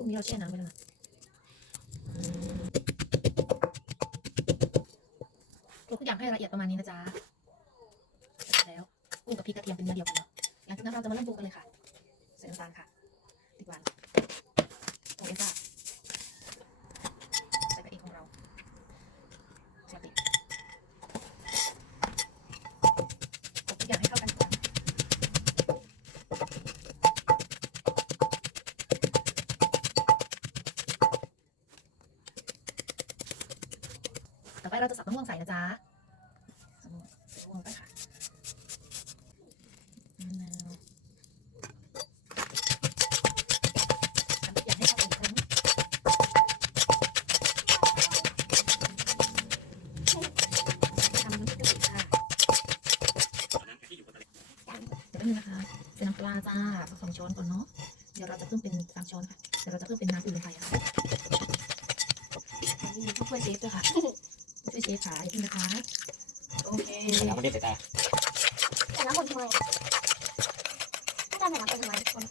รุ่งนี้เราแช่น้ำไว้แล้วนะคลุกทุกอย่างให้ละเอียดประมาณนี้นะจ๊ะแล้วกุ้งกับพริกกระเทียมเป็นเนื้อเดียวกันเนาะหลังจากนั้นเราจะมาเริ่มปรุงกันเลยค่ะใส่น้ำตาลค่ะ ต่อไปเราจะสับมะม่วงใส่นะจ๊ะสับมะม่วงใส่มะม่วงไปค่ะมะนาวทำทุกอย่างให้เข้ากันอีกครั้งทำน้ำพริกกะปิค่ะเดี๋ยวนี้นะคะใส่น้ำปลาจ้าสักสองช้อนก่อนเนาะ เดี๋ยวเราจะเพิ่มเป็นสามช้อนค่ะ เดี๋ยวเราจะเพิ่มเป็นน้ำอื่นลงไปค่ะนี่ต้องช่วยเชฟด้วยค่ะช่วยเชฟ ขาอย่าเพิ่งนะคะโอเคน้ำมันเด็ดแต่แต่น้ำคนทำไมถ้าจะใส่น้ำคนทำไมคน